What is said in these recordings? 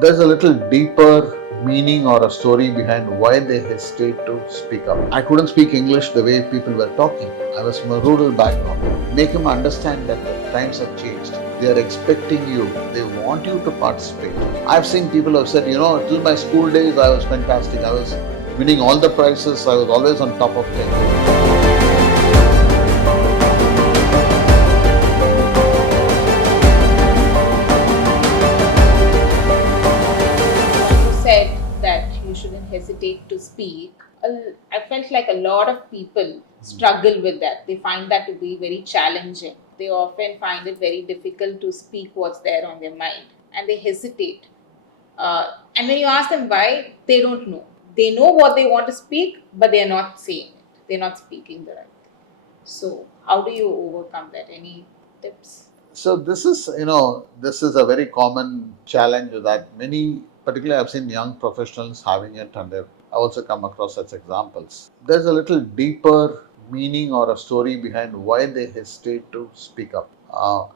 There's a little deeper meaning or a story behind why they hesitate to speak up. I couldn't speak English the way people were talking. I was from a rural background. Make them understand that the times have changed. They are expecting you. They want you to participate. I've seen people who have said, till my school days I was fantastic. I was winning all the prizes. I was always on top of things. You said that you shouldn't hesitate to speak. I felt like a lot of people struggle with that. They find that to be very challenging. They often find it very difficult to speak what's there on their mind and they hesitate. And when you ask them why, they don't know. They know what they want to speak, but they're not saying it. They're not speaking the right thing. So, how do you overcome that? Any tips? So this is a very common challenge that many, particularly I've seen young professionals having it, and I've also come across such examples. There's a little deeper meaning or a story behind why they hesitate to speak up,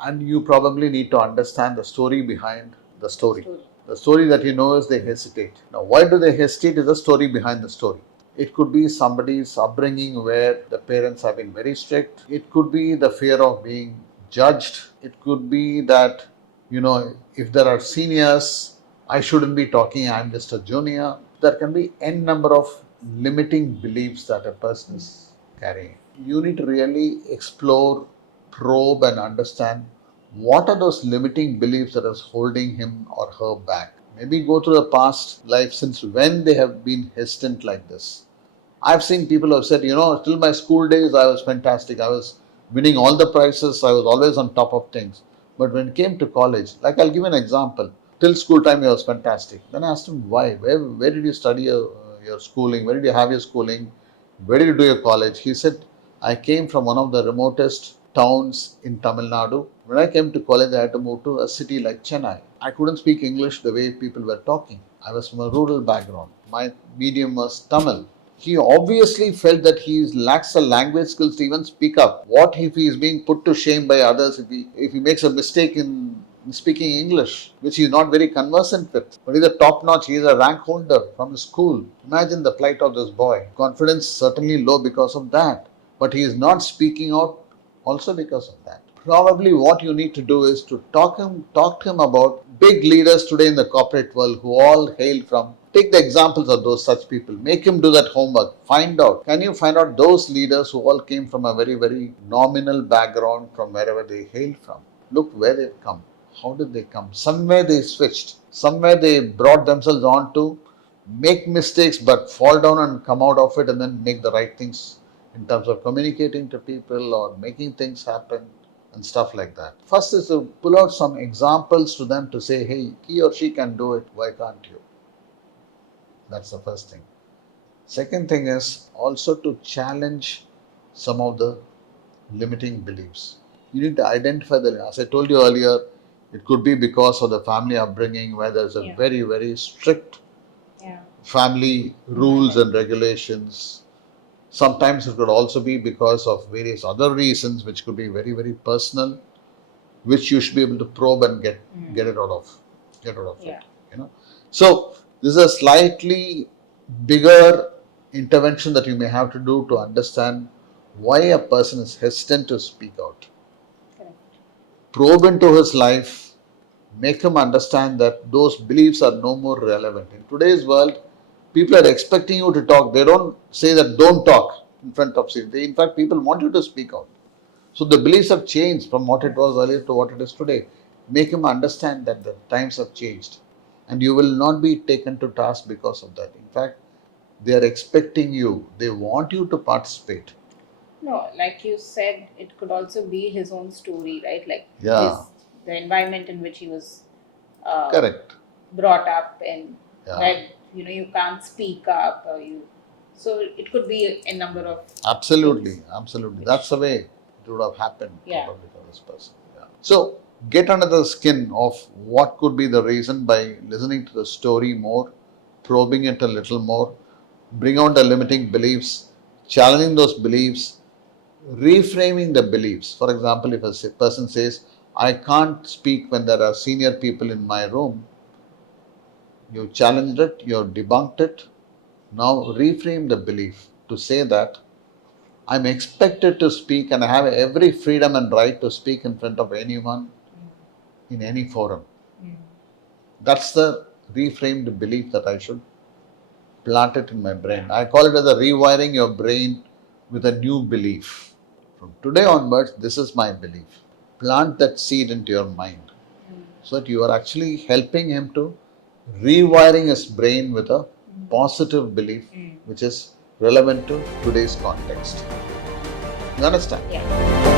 and you probably need to understand the story behind the story. Story. The story that you know is they hesitate. Now, why do they hesitate? Is the story behind the story. It could be somebody's upbringing where the parents have been very strict. It could be the fear of being judged. It could be that, if there are seniors, I shouldn't be talking, I'm just a junior. There can be n number of limiting beliefs that a person is carrying. You need to really explore, probe, and understand what are those limiting beliefs that is holding him or her back. Maybe go through the past life since when they have been hesitant like this. I've seen people who have said, till my school days I was fantastic. I was winning all the prizes. I was always on top of things. But when it came to college, like I'll give you an example. Till school time, I was fantastic. Then I asked him why. Where did you study your schooling? Where did you have your schooling? Where did you do your college? He said, I came from one of the remotest towns in Tamil Nadu. When I came to college, I had to move to a city like Chennai. I couldn't speak English the way people were talking. I was from a rural background. My medium was Tamil. He obviously felt that he lacks the language skills to even speak up. What if he is being put to shame by others if he makes a mistake in speaking English, which he is not very conversant with? But he's a top notch, he is a rank holder from his school. Imagine the plight of this boy. Confidence certainly low because of that. But he is not speaking out also because of that. Probably what you need to do is to talk to him about big leaders today in the corporate world who all hail from. Take the examples of those such people. Make him do that homework. Find out. Can you find out those leaders who all came from a very, very nominal background from wherever they hailed from? Look where they've come. How did they come? Somewhere they switched. Somewhere they brought themselves on to make mistakes but fall down and come out of it and then make the right things in terms of communicating to people or making things happen and stuff like that. First is to pull out some examples to them to say, hey, he or she can do it, why can't you? That's the first thing. Second thing is also to challenge some of the limiting beliefs. You need to identify as I told you earlier, it could be because of the family upbringing where there's a very, very strict family rules and regulations. Sometimes it could also be because of various other reasons, which could be very, very personal, which you should be able to probe and get it out of it. So this is a slightly bigger intervention that you may have to do to understand why a person is hesitant to speak out. Correct. Probe into his life, make him understand that those beliefs are no more relevant. In today's world, people are expecting you to talk. They don't say that don't talk in front of you. In fact, people want you to speak out. So the beliefs have changed from what it was earlier to what it is today. Make him understand that the times have changed and you will not be taken to task because of that. In fact, they are expecting you. They want you to participate. No, like you said, it could also be his own story, right? Like Yeah. the environment in which he was Correct. brought up in, Yeah. that you can't speak up, or so it could be a number of Absolutely, things. absolutely. That's the way it would have happened probably for this person. Yeah. So get under the skin of what could be the reason by listening to the story more, probing it a little more, bring out the limiting beliefs, challenging those beliefs, reframing the beliefs. For example, if a person says, I can't speak when there are senior people in my room, You challenged it, you debunked it. Now reframe the belief to say that I'm expected to speak and I have every freedom and right to speak in front of anyone in any forum. That's the reframed belief that I should plant it in my brain. I call it as a rewiring your brain with a new belief. From today onwards, this is my belief. Plant that seed into your mind so that you are actually helping him to rewiring his brain with a positive belief which is relevant to today's context. You understand? Yeah.